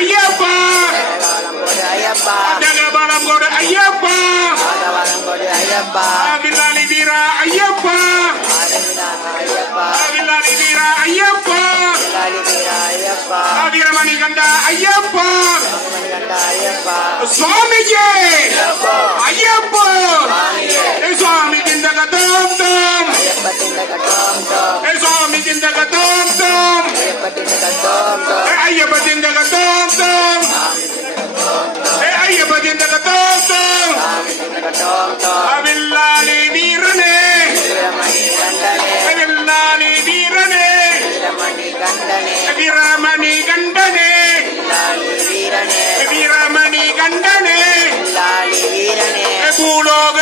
ஐயப்பா ஜெகபலம் கொடு ஐயப்பா வில்லாளி வீரா ஐயப்பா வில்லாளி வீரா ஐயப்பா வீரமணி கண்ட ஐயப்பா சுவாமிஜே ஐயப்பா சுவாமி சிந்தக தோம் தோம் சுவாமி சிந்தக தோம் தோம் ஐயப்ப சிந்தக தோம் தோம் ஐயப்ப சிந்தக தோம் தோம் வில்லாளி வீரனே வில்லாளி வீரனே வீரமணி கண்டனே வீரமணி கண்டனே பூலோக